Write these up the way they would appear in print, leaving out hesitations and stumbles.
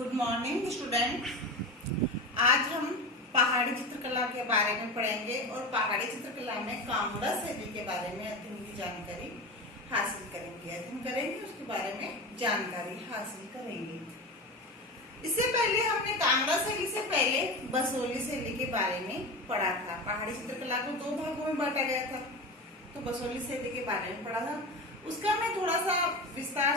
Good morning student. आज हम पहाड़ी चित्रकला के बारे में पढ़ेंगे और पहाड़ी चित्रकला में कांगड़ा शैली के बारे में अध्ययन की जानकारी हासिल करेंगे उसके बारे में जानकारी हासिल करेंगे। इससे पहले हमने कांगड़ा शैली से पहले बसोली शैली के बारे में पढ़ा था। पहाड़ी चित्रकला को दो भागों में बांटा गया था, तो बसोली शैली के बारे में पढ़ा था। उसका मैं थोड़ा सा विस्तार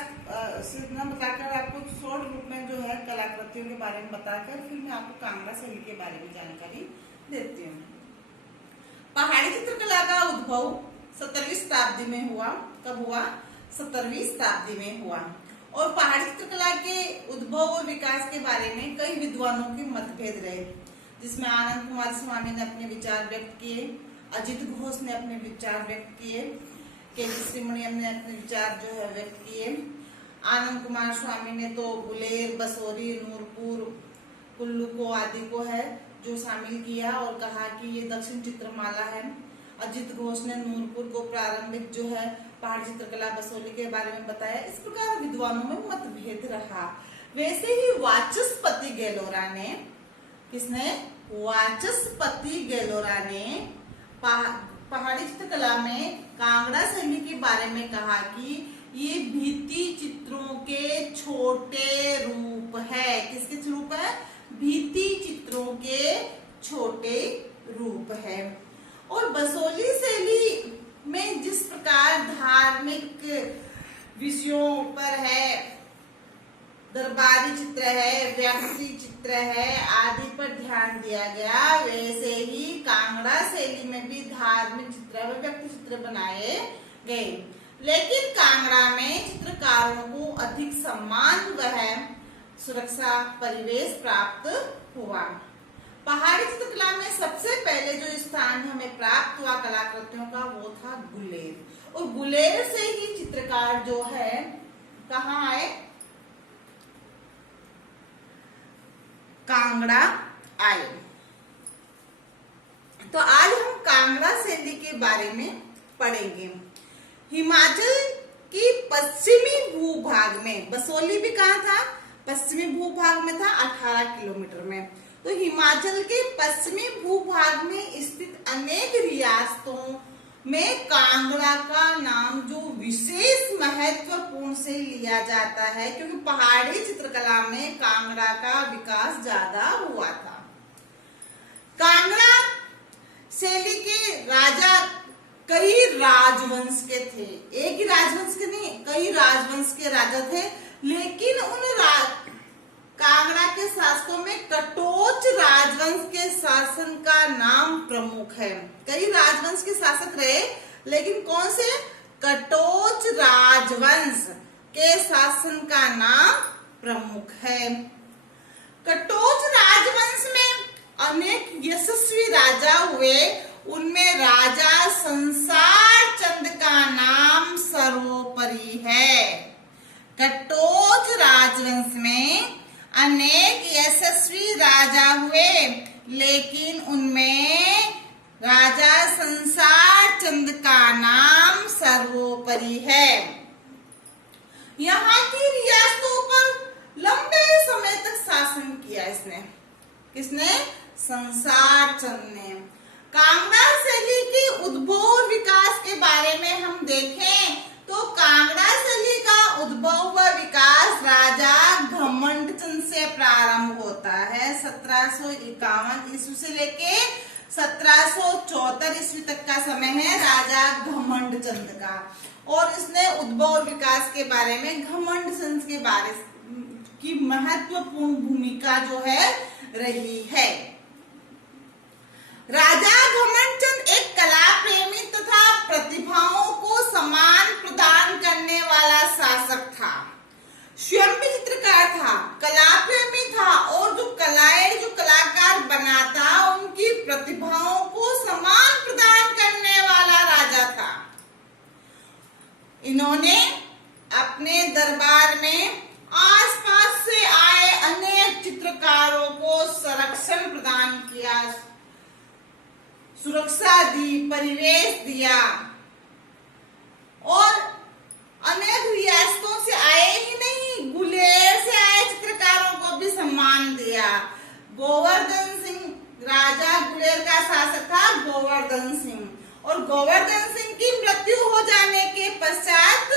से बताकर आपको शॉर्ट रूप में जो है कलाकृतियों के बारे में बताकर फिर मैं आपको कांगड़ा शैली के बारे में जानकारी देती हूँ। पहाड़ी चित्रकला का उद्भव 17वीं शताब्दी में हुआ। कब हुआ? 17वीं शताब्दी में हुआ। और पहाड़ी चित्रकला के उद्भव और विकास के बारे में कई विद्वानों के मतभेद रहे, जिसमें आनंद कुमार स्वामी ने अपने विचार व्यक्त किए, अजित घोष ने अपने विचार व्यक्त किए, श्रीमणियम ने अपने विचार जो है व्यक्त किए। आनंद कुमार स्वामी ने तो गुलेर, बसोरी, नूरपुर, कुल्लू को आदि को है जो शामिल किया और कहा कि ये दक्षिण चित्रमाला है। अजित घोष ने नूरपुर को प्रारंभिक जो है पहाड़ी चित्रकला बसोली के बारे में बताया। इस प्रकार विद्वानों में मतभेद रहा। वैसे ही वाचस्पति गैलोरा ने, किसने? वाचस्पति गैलोरा ने पहाड़ी चित्रकला में कांगड़ा शैली के बारे में कहा कि ये भित्ति चित्रों के छोटे रूप है। किसके रूप है? भित्ति चित्रों के छोटे रूप है। और बसोली शैली में जिस प्रकार धार्मिक विषयों पर है, दरबारी चित्र है, व्यक्ति चित्र है आदि पर ध्यान दिया गया, वैसे ही कांगड़ा शैली में भी धार्मिक चित्र व व्यक्ति चित्र बनाए गए। लेकिन कांगड़ा में चित्रकारों को अधिक सम्मान व सुरक्षा परिवेश प्राप्त हुआ। पहाड़ी चित्रकला में सबसे पहले जो स्थान हमें प्राप्त हुआ कलाकृतियों का वो था गुलेर। और गुलेर से ही चित्रकार जो है कहाँ आए? कांगड़ा आए। तो आज हम कांगड़ा शैली के बारे में पढ़ेंगे। हिमाचल की पश्चिमी भूभाग में, बसोली भी कहाँ था? पश्चिमी भूभाग में था, 18 किलोमीटर में। तो हिमाचल के पश्चिमी भूभाग में स्थित अनेक रियासतों में कांगड़ा का नाम जो विशेष महत्वपूर्ण से लिया जाता है, क्योंकि पहाड़ी चित्रकला में कांगड़ा का विकास ज्यादा हुआ था। कांगड़ा शैली के राजा कई राजवंश के थे। एक ही राजवंश के नहीं, कई राजवंश के राजा थे। लेकिन उन कांगड़ा के शासकों में कटोच राजवंश के शासन का नाम प्रमुख है। कई राजवंश के शासक रहे, लेकिन कौन से? कटोच राजवंश के शासन का नाम प्रमुख है। कटोच राजवंश में अनेक यशस्वी राजा हुए। उनमें राजा संसार चंद का नाम सर्वोपरि है। कटोच राजवंश में अनेक यशस्वी राजा हुए, लेकिन उनमें राजा संसार चंद का नाम सर्वोपरि है। यहाँ की रियासतों पर लंबे समय तक शासन किया इसने। किसने? संसार चंद ने। कांगड़ा शैली के उद्भव और विकास के बारे में हम देखें तो कांगड़ा शैली का उद्भव व विकास राजा घमंड चंद से प्रारंभ होता है। 1751 ईस्वी से लेके 1774 ईस्वी तक का समय है राजा घमंड चंद का। और इसने उद्भव और विकास के बारे में घमंड चंद के बारे की महत्वपूर्ण भूमिका जो है रही है। राजा घमंड चंद एक कला प्रेमी तथा प्रतिभाओं को सम्मान प्रदान करने वाला शासक था। स्वयं भी चित्रकार था, कला प्रेमी था और जो कलाकार बनाता उनकी प्रतिभाओं को सम्मान प्रदान करने वाला राजा था। इन्होंने अपने दरबार में आसपास से आए अनेक चित्रकारों को संरक्षण प्रदान किया, सुरक्षा दी, परिवेश दिया और अनेक रियासतों से आए ही नहीं, गुलेर से आए चित्रकारों को भी सम्मान दिया। गोवर्धन सिंह राजा गुलेर का शासक था गोवर्धन सिंह, और गोवर्धन सिंह की मृत्यु हो जाने के पश्चात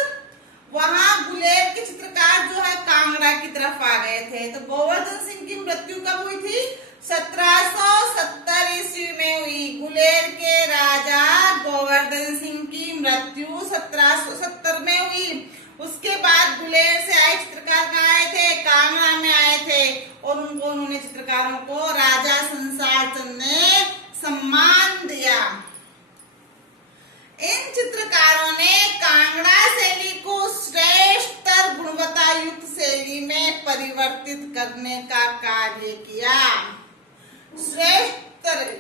वहां गुलेर के चित्रकार जो है कांगड़ा की तरफ आ गए थे। तो गोवर्धन सिंह की मृत्यु कब हुई थी? 1770 ईस्वी में हुई। गुलेर के राजा गोवर्धन सिंह की मृत्यु 1770 में हुई। उसके बाद गुलेर से आए चित्रकार कहाँ आए थे? कांगड़ा में आए थे, और उन्होंने चित्रकारों को राजा संसार चंद ने सम्मान दिया। इन चित्रकारों ने कांगड़ा शैली को श्रेष्ठ गुणवत्ता युक्त शैली में परिवर्तित करने का कार्य किया। श्रेष्ठ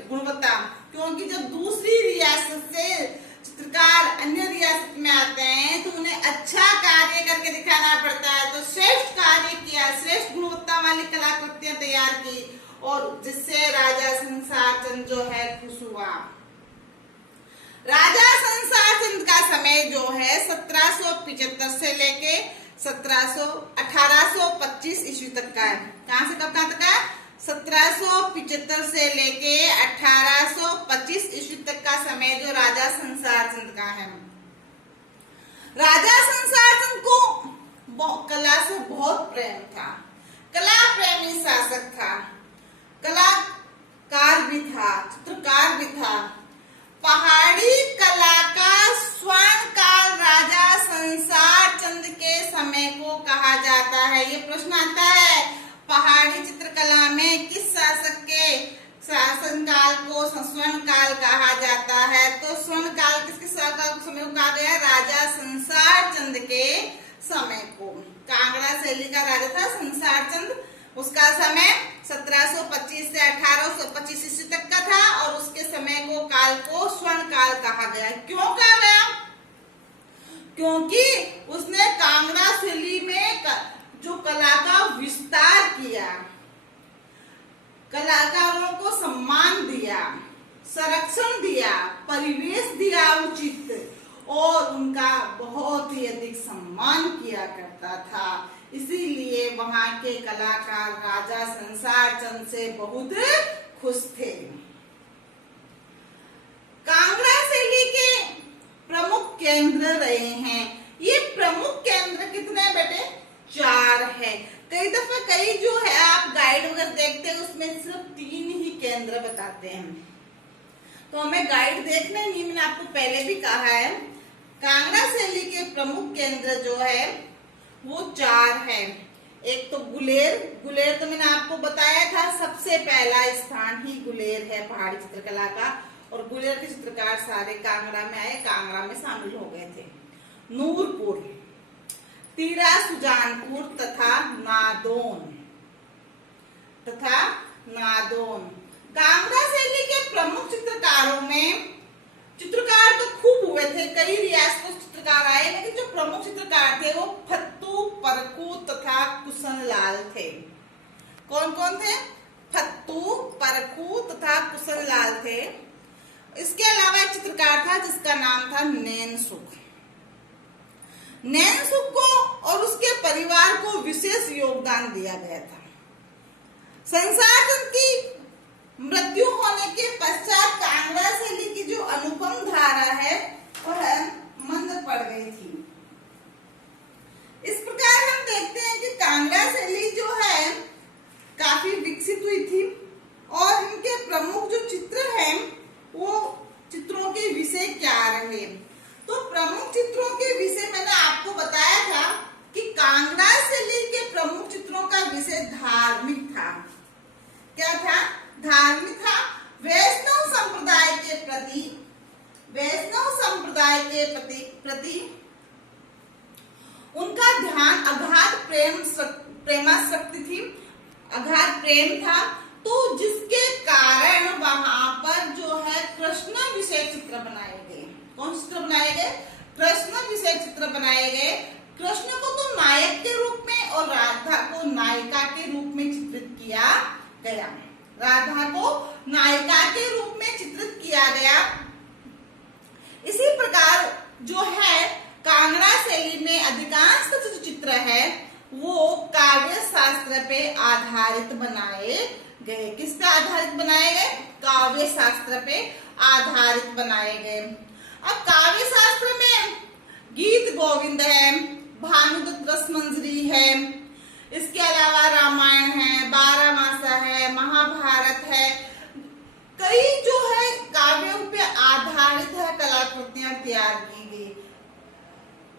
गुणवत्ता, क्योंकि जब दूसरी रियासत से चित्रकार अन्य रियासत में आते हैं तो उन्हें अच्छा कार्य करके दिखाना पड़ता है। तो श्रेष्ठ कार्य किया, श्रेष्ठ गुणवत्ता वाली कलाकृतियां तैयार की, और जिससे राजा संसार चंद जो है खुश हुआ। राजा संसार चंद का समय जो है 1775 से लेके 1825 ईस्वी तक का है। कहां से कहां तक है? 1775 से लेके 1825 ईस्वी तक का समय जो राजा संसार चंद का है। राजा संसार चंद को कला से बहुत प्रेम था, कला प्रेमी शासक था, कलाकार भी था, चित्रकार भी था। पहाड़ी कला का स्वर्ण काल राजा संसार चंद के समय को कहा जाता है। ये प्रश्न आता है, पहाड़ी चित्रकला में किस शासक के शासनकाल को स्वर्ण काल कहा जाता है? तो स्वर्ण काल किसके समय को कहा गया? राजा संसार चंद के समय को। कांगड़ा शैली का राजा था संसार चंद, उसका समय 1725 से 1825 ईस्वी तक का था, और उसके समय को काल को स्वर्ण काल कहा गया। क्यों कहा गया? क्योंकि उसने कांगड़ा शैली में जो कला का विस्तार किया, कलाकारों को सम्मान दिया, संरक्षण दिया, परिवेश दिया उचित, और उनका बहुत ही अधिक सम्मान किया करता था। इसीलिए वहां के कलाकार राजा संसार चंद से बहुत खुश थे। कांगड़ा शैली के प्रमुख केंद्र रहे हैं। ये प्रमुख केंद्र कितने बेटे? 4 है। कई दफा कई जो है आप गाइड वगैरह देखते हैं उसमें सिर्फ 3 ही केंद्र बताते हैं, तो हमें गाइड देखने नहीं। मैंने आपको पहले भी कहा है, कांगड़ा शैली के प्रमुख केंद्र जो है वो 4 है। एक तो गुलेर, गुलेर तो मैंने आपको बताया था सबसे पहला स्थान ही गुलेर है पहाड़ी चित्रकला का, और गुलेर के चित्रकार सारे कांगड़ा में आए, कांगड़ा में शामिल हो गए थे। नूरपुर, तीरा सुजानपुर तथा नादौन। कांगड़ा शैली के प्रमुख चित्रकारों में चित्रकार तो खूब हुए थे, कई रियासतों से चित्रकार आए, लेकिन जो प्रमुख चित्रकार थे वो फत्तू, परकू तथा कुशनलाल थे। कौन कौन थे? फत्तू, परकू तथा कुशनलाल थे। इसके अलावा एक चित्रकार था जिसका नाम था नैनसुख। नैनसुख को और उसके परिवार को विशेष योगदान दिया गया था। संसार चंद की मृत्यु होने के पश्चात कांगड़ा शैली की जो अनुपम धारा है वह मंद पड़ गई थी। इस प्रकार हम देखते हैं कि कांगड़ा शैली जो है काफी विकसित हुई थी, और इनके प्रमुख जो चित्र हैं वो चित्रों के विषय क्या रहे? तो प्रमुख चित्रों के विषय मैंने आपको बताया था कि कांगड़ा शैली के प्रमुख चित्रों का विषय धार्मिक था। क्या था? धार्मिक था। वैष्णव संप्रदाय के प्रति उनका ध्यान अगाध प्रेमासक्ति थी, अगाध प्रेम था। तो जिसके कारण वहां पर जो है कृष्ण विषय चित्र बनाए गए। कौन चित्र बनाए गए? कृष्ण विषय चित्र बनाए गए। कृष्ण को तो नायक के रूप में और राधा को नायिका के रूप में चित्रित किया गया। राधा को नायिका के रूप में चित्रित किया गया। इसी प्रकार जो है कांगड़ा शैली में अधिकांश जो चित्र है वो काव्य शास्त्र पे आधारित बनाए गए। किस पे आधारित बनाए गए? काव्य शास्त्र पे आधारित बनाए गए। अब काव्य शास्त्र में गीत गोविंद है, भानुदत्त रसमंजरी है, इसके अलावा रामायण है, बारहमासा है, महाभारत है, कई जो है काव्यों पे आधारित है कलाकृतियां तैयार की गई।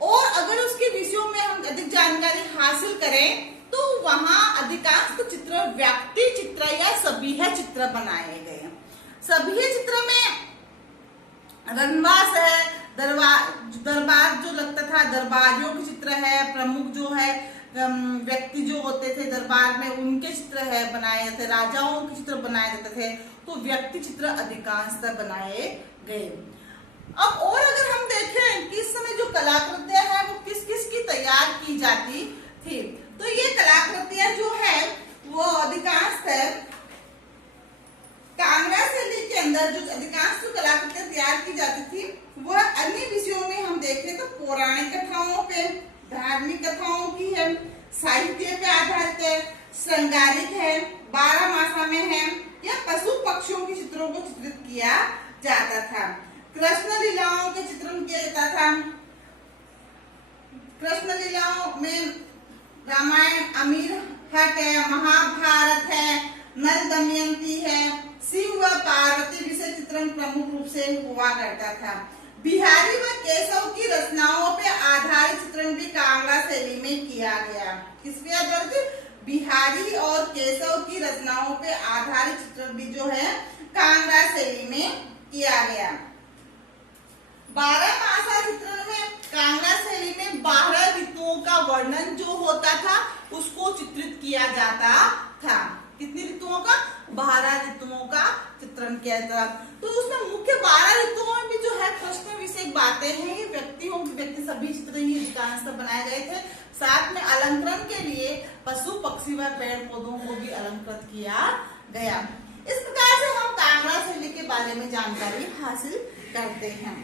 और अगर उसके विषयों में हम अधिक जानकारी हासिल करें तो वहां अधिकांश चित्र व्यक्ति चित्र या सभीह चित्र बनाए गए। सभीह चित्र में रनवास है, दरबार जो लगता था, दरबारियों के चित्र है, प्रमुख जो है व्यक्ति जो होते थे दरबार में उनके चित्र है बनाए जाते, राजाओं के चित्र बनाए जाते थे, तो व्यक्ति चित्र अधिकांशतः बनाए गए। अब और अगर हम देखें कि इस समय जो कलाकृतियां हैं वो किस किस की तैयार की जाती थी, तो ये कलाकृतियां जो है वो अधिकांशतः कांगड़ा शैली के अंदर जो अधिकांश जो कलाकृतियां तैयार की जाती थी वह अन्य विषयों में हम देखें तो पौराणिक कथाओं पे, धार्मिक कथाओं की है, साहित्य पे आधारित है, श्रृंगारिक है, बारहमासा में है, या पशु पक्षियों के चित्रों को चित्रित किया जाता था। कृष्ण लीलाओं के चित्रण किया जाता था। कृष्ण लीलाओं में रामायण अमीर हट है, महाभारत है, नल दमयंती है, शिव व पार्वती विषय चित्रण प्रमुख रूप से हुआ करता था। बिहारी व केशव की रचनाओं पे आधारित चित्रण भी कांगड़ा शैली में किया गया। किस पे आधारित? बिहारी और केशव की रचनाओं पे आधारित चित्रण भी जो है कांगड़ा शैली में किया गया। बारहमासा चित्रण में कांगड़ा शैली में 12 ऋतुओं का वर्णन जो होता था उसको चित्रित किया जाता था। कितनी ऋतुओं का? 12 ऋतुओं का चित्रण किया जाता। तो उसमें मुख्य 12 ऋतुओं में भी जो है कृष्ण विषय बातें हैं, ये व्यक्ति सभी चित्र ही अधिकांशतः बनाए गए थे। साथ में अलंकरण के लिए पशु पक्षी व पेड़ पौधों को भी अलंकृत किया गया। इस प्रकार से हम कांगड़ा शैली के बारे में जानकारी हासिल करते हैं।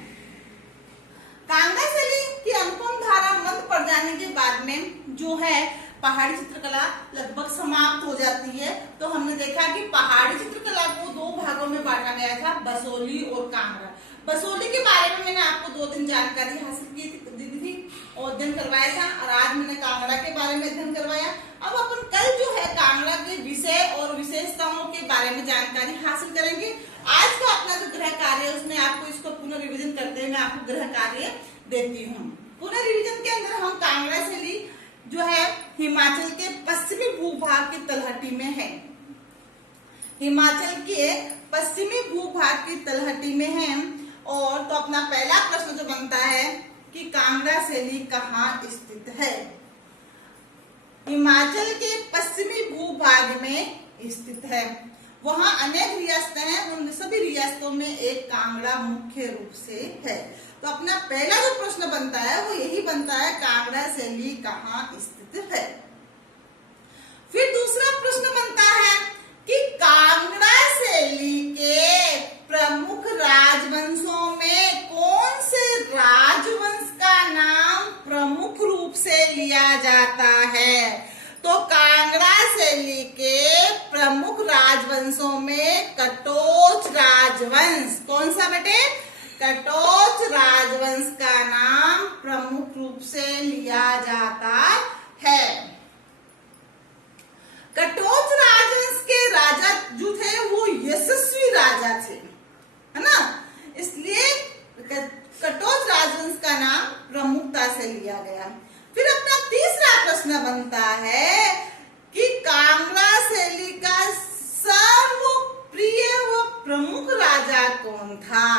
कांगड़ा शैली की अनुपम धारा मंद पड़ जाने के बाद में जो है पहाड़ी चित्रकला लगभग समाप्त हो जाती है। तो हमने देखा कि पहाड़ी चित्रकला को 2 भागों में बांटा गया था, बसोली और कांगड़ा। बसोली के बारे में मैंने आपको 2 दिन जानकारी हासिल की दी थी और अध्ययन करवाया था, और आज मैंने कांगड़ा के बारे में अध्ययन करवाया। अब अपन कल जो है कांगड़ा के विषय और विशेषताओं के बारे में जानकारी हासिल करेंगे। आज का अपना जो गृह कार्य है उसमें आपको इसको पुनः रिविजन करते हुए मैं आपको गृह कार्य देती हूँ। पुनः रिविजन के अंदर हम कांगड़ा शैली जो है हिमाचल के पश्चिमी भूभाग की तलहटी में है। हिमाचल के पश्चिमी भूभाग की तलहटी में है। और तो अपना पहला प्रश्न जो बनता है कि कांगड़ा शैली कहाँ स्थित है? हिमाचल के पश्चिमी भूभाग में स्थित है। वहां अनेक रियासतें हैं, उन सभी रियासतों में एक कांगड़ा मुख्य रूप से है। तो अपना पहला जो प्रश्न बनता है वो यही बनता है, कांगड़ा शैली कहाँ स्थित है। फिर दूसरा प्रश्न बनता है कि कांगड़ा शैली के प्रमुख राजवंशों में कौन से राजवंश का नाम प्रमुख रूप से लिया जाता है? तो कांगड़ा शैली के प्रमुख राजवंशों में कटोच राजवंश, कौन सा बेटे? कटोच राजवंश का नाम प्रमुख रूप से लिया जाता है। कटोच राजवंश के राजा जो थे वो यशस्वी राजा थे, है ना, इसलिए कटोच राजवंश का नाम प्रमुखता से लिया गया। फिर अपना तीसरा प्रश्न बनता है कि कांगड़ा शैली का सर्वप्रिय व प्रमुख राजा कौन था?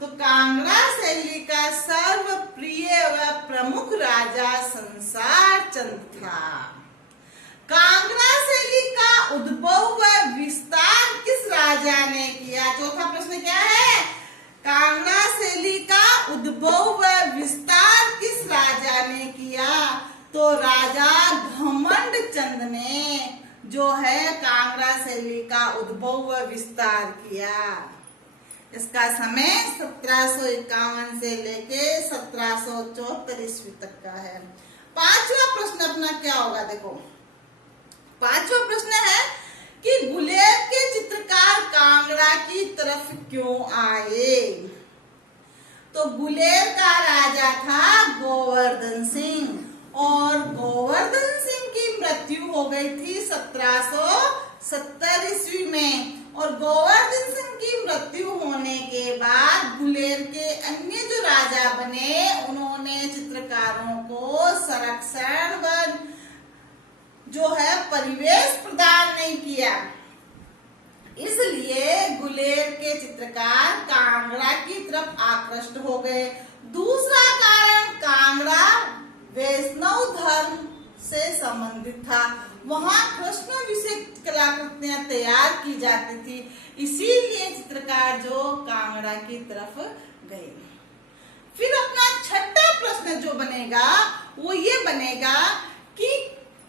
तो कांगड़ा शैली का सर्वप्रिय व प्रमुख राजा संसार चंद था। कांगड़ा शैली का उद्भव व विस्तार किस राजा ने किया? चौथा प्रश्न क्या है? कांगड़ा शैली का उद्भव व विस्तार किस राजा ने किया? तो राजा घमंड चंद ने जो है कांगड़ा शैली का उद्भव व विस्तार किया। इसका समय 1751 से लेके 1774 ईस्वी तक का है। पांचवा प्रश्न अपना क्या होगा? देखो, था गोवर्धन सिंह और गोवर्धन सिंह की मृत्यु हो गई थी 1770 ईस्वी में। और गोवर्धन सिंह की मृत्यु होने के बाद गुलेर के अन्य जो राजा बने उन्होंने चित्रकारों को संरक्षण व जो है परिवेश प्रदान नहीं किया, इसलिए गुलेर के चित्रकार कांगड़ा की तरफ आकृष्ट हो गए। दूसरा कारण, कांगड़ा वैष्णव धर्म से संबंधित था, वहां कृष्ण विषय कलाकृतियां तैयार की जाती थी, इसीलिए चित्रकार जो कांगड़ा की तरफ गए। फिर अपना छठा प्रश्न जो बनेगा वो ये बनेगा कि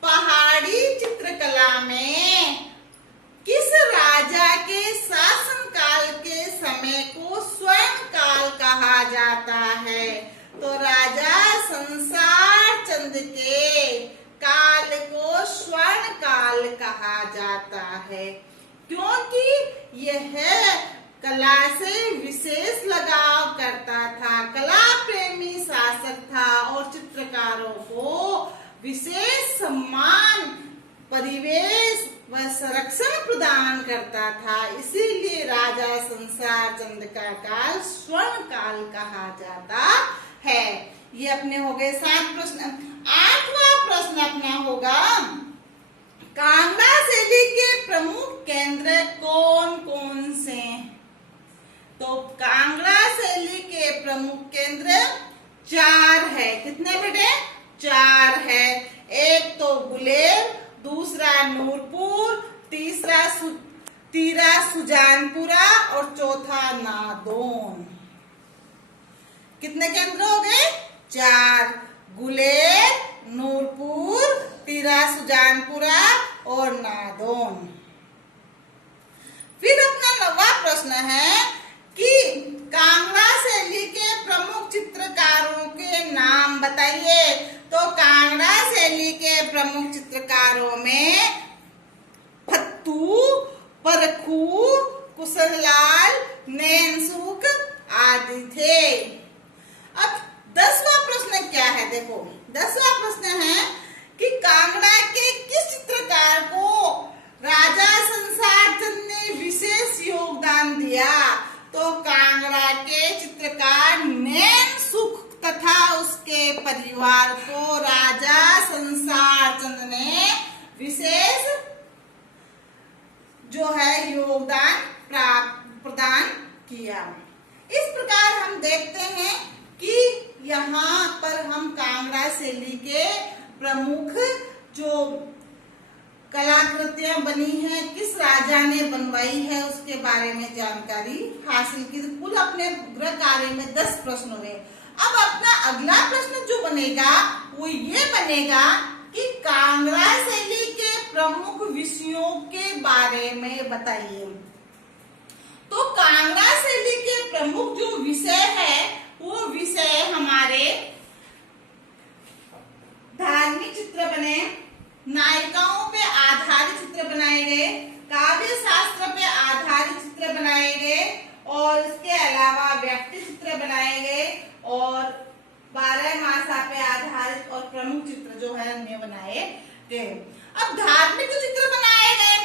पहाड़ी चित्रकला में किस राजा के शासनकाल के समय को स्वर्ण काल कहा जाता है? तो राजा संसार चंद के काल को स्वर्ण काल कहा जाता है, क्योंकि यह कला से विशेष लगाव करता था, कला प्रेमी शासक था और चित्रकारों को विशेष सम्मान, परिवेश व संरक्षण प्रदान करता था, इसीलिए राजा संसार चंद का काल स्वर्ण काल कहा जाता है। ये अपने हो गए 7 प्रश्न। 8वां प्रश्न अपना होगा, कांगड़ा शैली के प्रमुख केंद्र कौन कौन से? तो कांगड़ा शैली के प्रमुख केंद्र 4 है। कितने बेटे? 4 है। एक तो गुलेर, दूसरा नूरपुर, तीसरा सुजानपुरा और चौथा नादौन। कितने केंद्र हो गए? 4। गुलेर, नूरपुर, सुजानपुरा और नादौन। फिर अपना 9वां प्रश्न है कि कांगड़ा शैली के प्रमुख चित्रकारों के नाम बताइए। तो कांगड़ा शैली के प्रमुख चित्रकारों में फत्तू, परखू, कुशललाल, नैनसुख आदि थे। अब 10वां प्रश्न क्या है? देखो 10वां प्रश्न है कि कांगड़ा के किस चित्रकार को राजा संसार चंद ने विशेष योगदान दिया? तो कांगड़ा के चित्रकार नैनसुख तथा उसके परिवार को राजा संसार चंद ने विशेष जो है योगदान प्रदान किया। इस प्रकार हम देखते हैं कि यहाँ पर हम कांगड़ा शैली के प्रमुख जो कलाकृतियां बनी हैं किस राजा ने बनवाई है उसके बारे में जानकारी हासिल की। कुल अपने गृह कार्य में 10 प्रश्न हो गए। अब अपना अगला प्रश्न जो बनेगा वो ये बनेगा कि कांगड़ा शैली के प्रमुख विषयों के बारे में बताइए। तो कांगड़ा शैली के प्रमुख जो विषय है वो विषय हमारे धार्मिक चित्र बने, नायिकाओं पे आधारित चित्र बनाए गए, काव्य शास्त्र पे आधारित चित्र बनाए गए और इसके अलावा व्यक्ति चित्र बनाए गए और 12 मासा पे आधारित और प्रमुख चित्र जो है अन्य बनाए गए। अब धार्मिक जो चित्र बनाए गए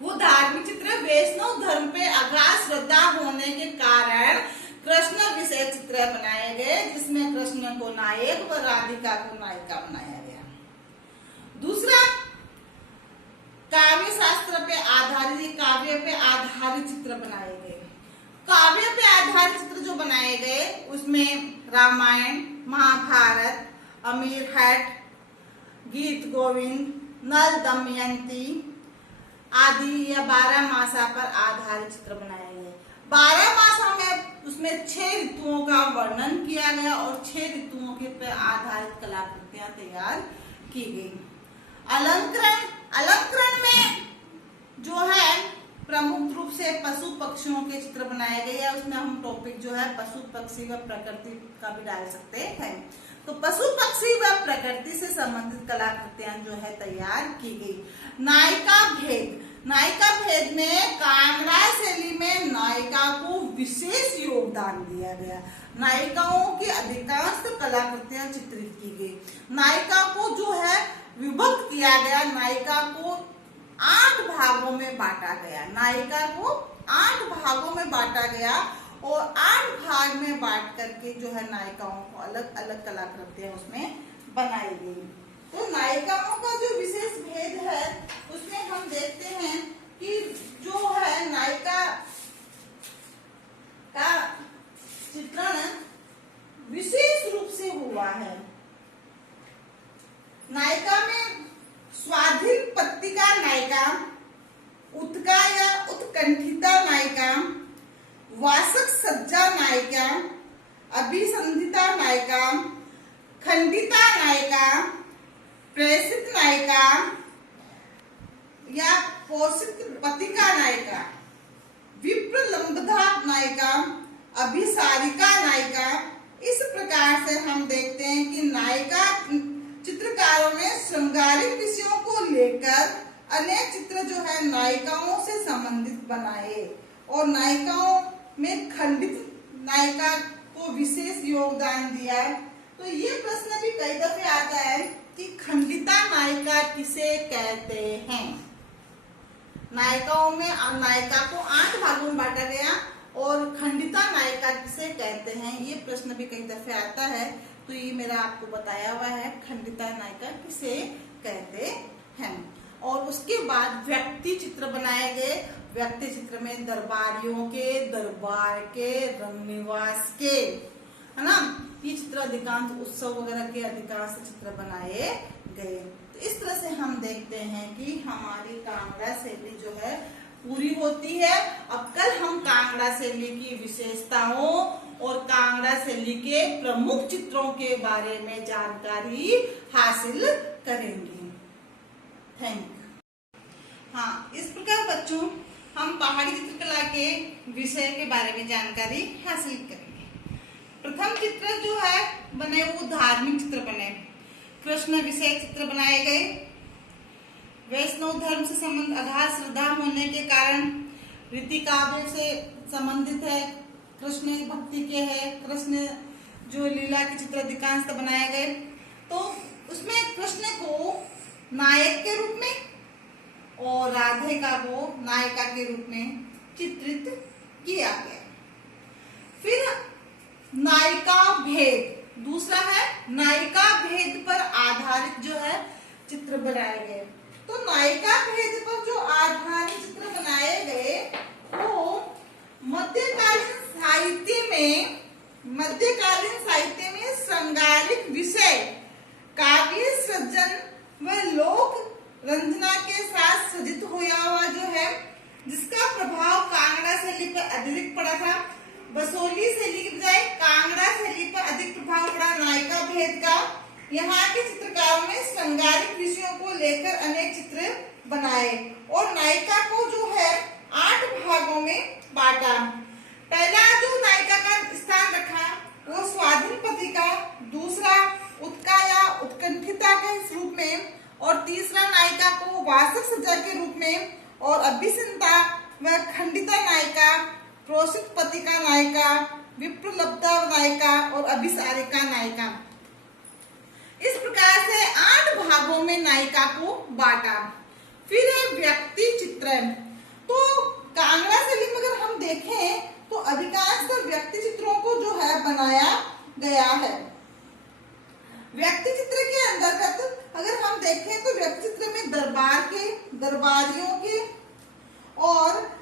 वो धार्मिक चित्र वैष्णव धर्म पे अगाध श्रद्धा होने के कारण कृष्ण विषय चित्र बनाए गए, जिसमें कृष्ण को नायक व राधिका को नायिका बनाया गया। दूसरा, काव्य शास्त्र पे आधारित, काव्य पे आधारित चित्र बनाए गए। काव्य पे आधारित चित्र जो बनाए गए उसमें रामायण, महाभारत, अमीर हट, गीत गोविंद, नल दमयंती आदि या 12 मासा पर आधारित चित्र बनाए गए। 12 मासा में उसमें 6 ऋतुओं का वर्णन किया गया और 6 ऋतुओं के पे आधारित कलाकृतियां तैयार की गई। अलंकरण में जो है प्रमुख रूप से पशु पक्षियों के चित्र बनाए गए हैं। उसमें हम टॉपिक जो है पशु पक्षी व प्रकृति का भी डाल सकते हैं। तो पशु पक्षी व प्रकृति से संबंधित कलाकृतियां जो है तैयार की गई। नायिका भेद में कांगड़ा शैली में नायिका को विशेष योगदान दिया गया। नायिकाओं की अधिकांश कलाकृतियां चित्रित की गई। नायिका को जो है विभक्त किया गया, नायिका को 8 भागों में बांटा गया, नायिका को 8 भागों में बांटा गया और 8 भाग में बांट करके जो है नायिकाओं को अलग अलग कलाकृतियां उसमें बनाई गई। तो नायिकाओं का जो विशेष भेद है उसमें हम देखते हैं कि जो है नायिका का चित्रण विशेष रूप से हुआ है। नायिका में स्वाधीन पत्रिका नायिका, उत्का या उत्कंठिता नायिका, वासक सज्जा नायिका, अभिसंधिता नायिका, खंडिता नायिका, प्रेषित नायिका या पोषित पतिका नायिका, विप्रलंबधा नायिका, अभिसारिका नायिका। इस प्रकार से हम देखते हैं कि नायिका चित्रकारों ने श्रृंगारिक विषयों को लेकर अनेक चित्र जो है नायिकाओं से संबंधित बनाए और नायिकाओं में खंडित नायिका को विशेष योगदान दिया। तो ये प्रश्न भी कई दफे आता है कि खंडिता नायिका किसे कहते हैं। नायिकाओं में नायिका को 8 भागों में बांटा गया और खंडिता नायिका किसे कहते हैं, ये प्रश्न भी कई दफे आता है। तो ये मेरा आपको बताया हुआ है, खंडिता नायिका किसे कहते हैं। और उसके बाद व्यक्ति चित्र बनाए गए। व्यक्ति चित्र में दरबारियों के, दरबार के, रंगनिवास के, है ना, ये चित्र अधिकांश उत्सव वगैरह के अधिकांश चित्र बनाए गए। तो इस तरह से हम देखते हैं कि हमारी कांगड़ा शैली जो है पूरी होती है। अब कल हम कांगड़ा शैली की विशेषताओं और कांगड़ा शैली के प्रमुख चित्रों के बारे में जानकारी हासिल करेंगे। Thank you. हाँ, इस प्रकार बच्चों हम पहाड़ी चित्रकला के विषय के बारे में जानकारी हासिल करेंगे। प्रथम चित्र जो है बने वो धार्मिक चित्र बने। कृष्ण विषय चित्र बनाए गए। वैष्णव धर्म से संबंध अगाध श्रद्धा होने के कारण रीति काव्य से संबंधित है, कृष्ण भक्ति के है। कृष्ण जो लीला के चित्र अधिकांश बनाए गए। तो उसमें कृष्ण को नायक के रूप में और राधिका को नायिका के रूप में चित्रित किया गया। फिर नायिका भेद, दूसरा है नायिका भेद पर आधारित जो है चित्र बनाए गए। तो नायिका भेद पर जो आधारित चित्र बनाए गए वो मध्यकालीन साहित्य में श्रृंगारिक विषय, काव्य सृजन व लोक रंजना के साथ सृजित होया हुआ जो है, जिसका प्रभाव कांगड़ा शैली पर अधिक पड़ा था। बसोली शैली की बजाय कांगड़ा शैली पर अधिक प्रभाव पड़ा नायिका भेद का। यहाँ के चित्रकारों ने श्रृंगारिक विषयों को लेकर अनेक चित्र बनाए और नायिका को जो है 8 भागों में बांटा। पहला जो नायिका का स्थान रखा वो स्वाधीन पत्रिका, दूसरा उत्का या उत्कंठिता के रूप में और तीसरा नायिका को वासक सज्जा के रूप में और अभिसंता व खंडिता नायिका, प्रोषित पत्रिका नायिका, विप्रलब्धा नायिका और अभिसारिका नायिका। इस प्रकार से 8 भागों में नायिका को बांटा। फिर है व्यक्ति चित्रण। तो कांगड़ा शैली में अगर हम देखें तो अधिकांश व्यक्ति चित्रों को जो है बनाया गया है। व्यक्ति चित्र के अंतर्गत अगर हम देखें तो व्यक्ति चित्र में दरबार के, दरबारियों के और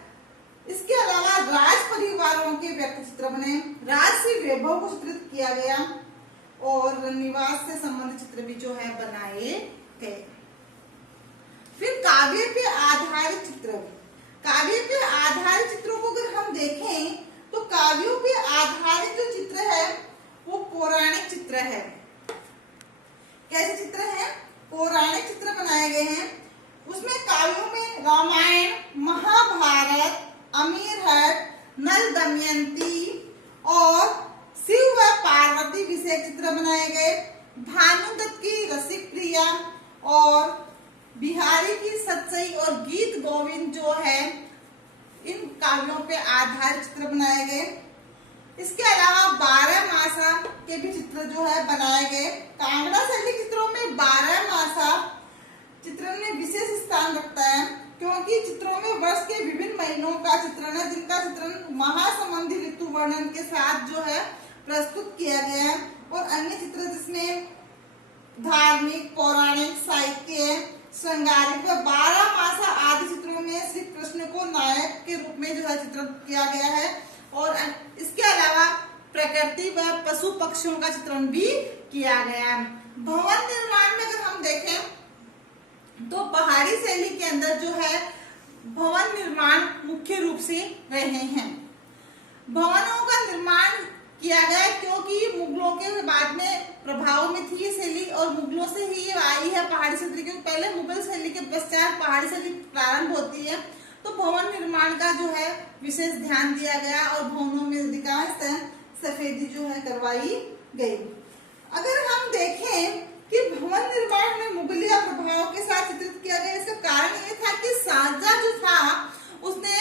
इसके अलावा राज परिवारों के व्यक्ति चित्र बने। राजसी वैभव को चित्रित किया गया और निवास से संबंधित चित्र भी जो है बनाए गए। फिर काव्य पे आधारित चित्र। काव्य पे आधारित चित्रों को अगर हम देखें तो काव्यों पे आधारित जो चित्र है वो पौराणिक चित्र है। कैसे चित्र है? पौराणिक चित्र बनाए गए हैं। उसमें काव्यों में रामायण, महाभारत, अमीरहट, नल दमयंती और शिव व पार्वती विषय चित्र बनाए गए। भानुदत्त की रसिक प्रिया और बिहारी की सच्चाई और गीत गोविंद जो है इन काव्यों पे आधारित चित्र बनाए गए। इसके अलावा 12 मासा के भी चित्र जो है बनाए गए। कांगड़ा शैली चित्रों में 12 मासा चित्रण में विशेष स्थान रखता है, क्योंकि चित्रों में वर्ष के विभिन्न महीनों का चित्रण है, जिनका चित्रण महासंबंधी ऋतु वर्णन के साथ जो है प्रस्तुत किया गया है। और अन्य चित्र जिसमें धार्मिक, पौराणिक, साहित्य, श्रृंगारिक व 12 मासा आदि चित्रों में श्री कृष्ण को नायक के रूप में जो है चित्रित किया गया है। और इसके अलावा प्रकृति व पशु पक्षियों का चित्रण भी किया गया है। भवन निर्माण में अगर हम देखें तो पहाड़ी शैली के अंदर जो है भवन निर्माण मुख्य रूप से रहे हैं। भवनों का निर्माण किया गया क्योंकि मुगलों के बाद में प्रभाव में थी ये शैली, और मुगलों से ही ये आई है पहाड़ी शैली, क्योंकि पहले मुगल शैली के पश्चात पहाड़ी शैली प्रारंभ होती है। तो भवन निर्माण का जो है विशेष ध्यान दिया गया और भवनों में अधिकांश सफेदी जो है करवाई गई। अगर हम देखें कि भवन निर्माण में मुगलिया प्रभाव के साथ चित्रित किया गया, इसका कारण ये था कि शाहजहां जो था उसने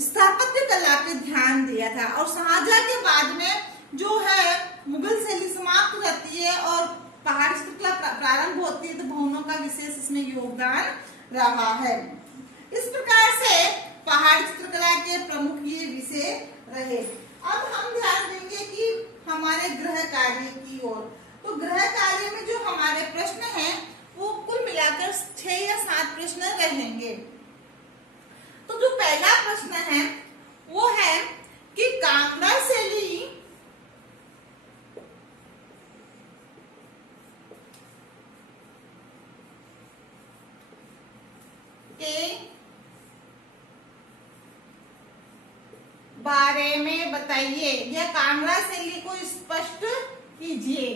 स्थापत्य कला पे ध्यान दिया था, और शाहजहां के बाद में जो है मुगल शैली समाप्त हो जाती है और पहाड़ी चित्रकला प्रारंभ होती है, तो भवनों का विशेष इसमें योगदान रहा है। इस प्रकार से पहाड़ी चित्रकला के प्रमुख ये विषय रहे। अब हम ध्यान देंगे कि हमारे गृह कार्य की ओर। तो गृह कार्य में जो हमारे प्रश्न हैं वो कुल मिलाकर 6 या 7 प्रश्न रहेंगे। तो जो पहला प्रश्न है वो है कि कांगड़ा शैली के बारे में बताइए, या कांगड़ा शैली को स्पष्ट कीजिए।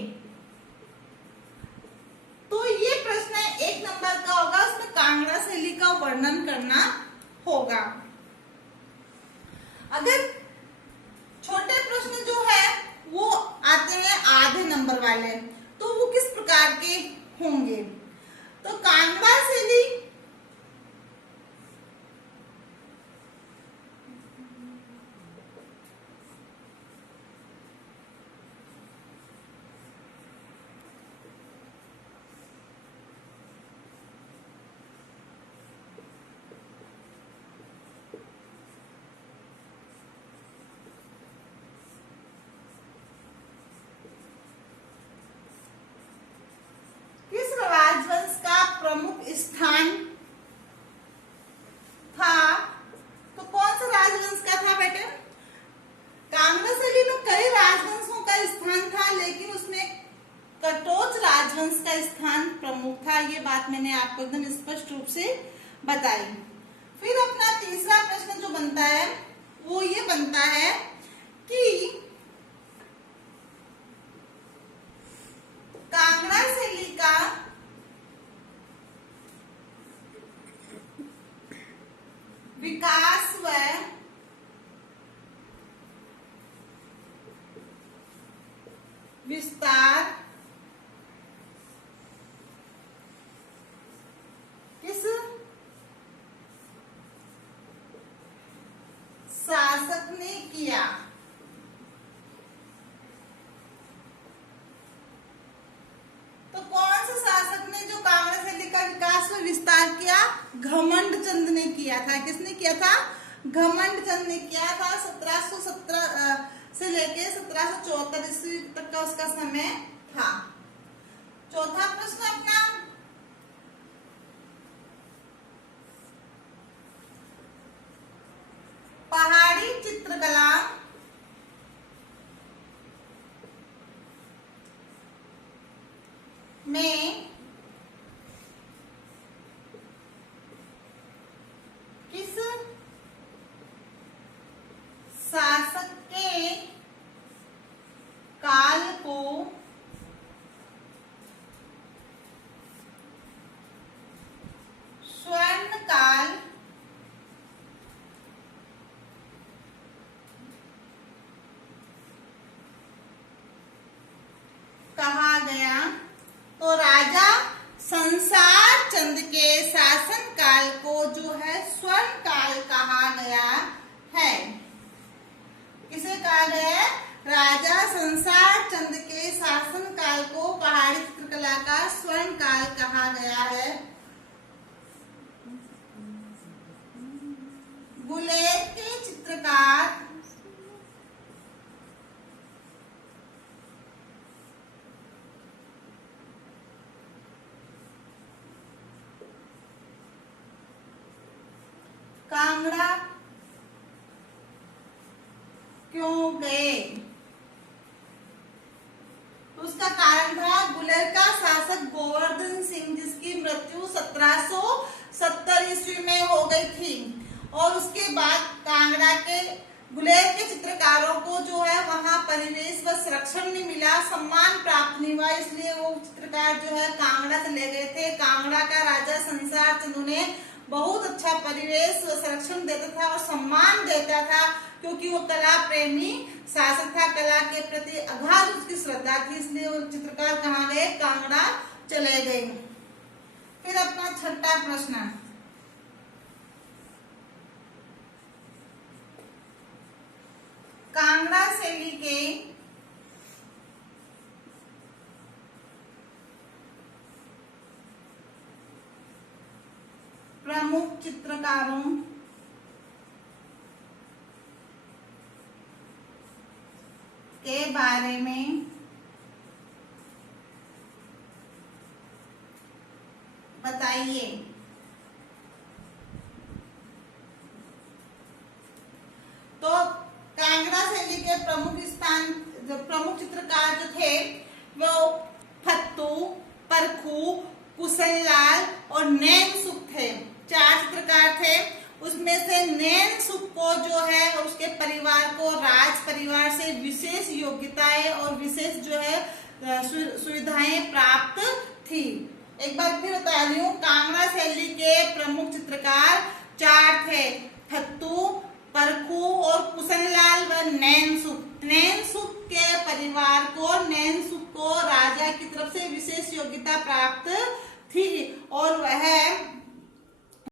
तो ये प्रश्न 1 नंबर का होगा, उसमें कांगड़ा शैली का वर्णन करना होगा। अगर छोटे प्रश्न जो है वो आते हैं आधे नंबर वाले, तो वो किस प्रकार के होंगे। तो कांगड़ा शैली प्रमुख स्थान था। तो कौन सा राजवंश का था बेटे। कांगड़ा शैली में कई राजवंशों का स्थान था, लेकिन उसमें कटोच राजवंश का स्थान प्रमुख था। ये बात मैंने आपको एकदम स्पष्ट रूप से बताई। फिर अपना तीसरा प्रश्न जो बनता है वो ये बनता है कि कांगड़ा शैली का विकास व विस्तार किस शासक ने किया। तो कौन से शासक ने जो कांगड़ा शैली का विकास व विस्तार किया। घमंड चंद ने किया था। किसने किया था। घमंड चंद ने किया था। 1717 से लेके 1774 ईस्वी तक का उसका समय था। चौथा प्रश्न अपना पहाड़ी चित्रकला में किस शासक के काल को स्वर्ण काल कहा गया। तो राजा संसार चंद के शासन काल को जो है स्वर्ण काल कहा गया है। किसे कहा गया है? राजा संसार चंद के शासन काल को पहाड़ी चित्रकला का स्वर्ण काल कहा गया है। गुलेर के चित्रकार कांगड़ा क्यों गए? तो उसका कारण था गुलेर का शासक गोवर्धन सिंह, जिसकी मृत्यु 1770 ईस्वी में हो गई थी, और उसके बाद कांगड़ा के गुलेर के चित्रकारों को जो है वहां परिवेश व संरक्षण नहीं मिला, सम्मान प्राप्त नहीं हुआ, इसलिए वो चित्रकार जो है कांगड़ा से ले गए थे। कांगड़ा का राजा संसार चंद ने बहुत अच्छा परिवेश व संरक्षण देता था और सम्मान देता था, क्योंकि वो कला प्रेमी शासक था, कला के प्रति अगाध उसकी श्रद्धा थी, इसलिए वो चित्रकार कहाँ गए? कांगड़ा चले गए। फिर अपना छठा प्रश्न, कांगड़ा शैली के प्रमुख चित्रकारों के बारे में बताइए। तो कांगड़ा शैली के प्रमुख चित्रकार जो थे वो फत्तू, परखू, कुशनलाल और नैन सुख थे। 4 चित्रकार थे। उसमें से नैन सुख को जो है उसके परिवार को राज परिवार से विशेष योग्यताएं और विशेष जो है सुविधाएं प्राप्त थी। एक बार फिर बता रही हूँ, कांगड़ा शैली के प्रमुख चित्रकार 4 थे।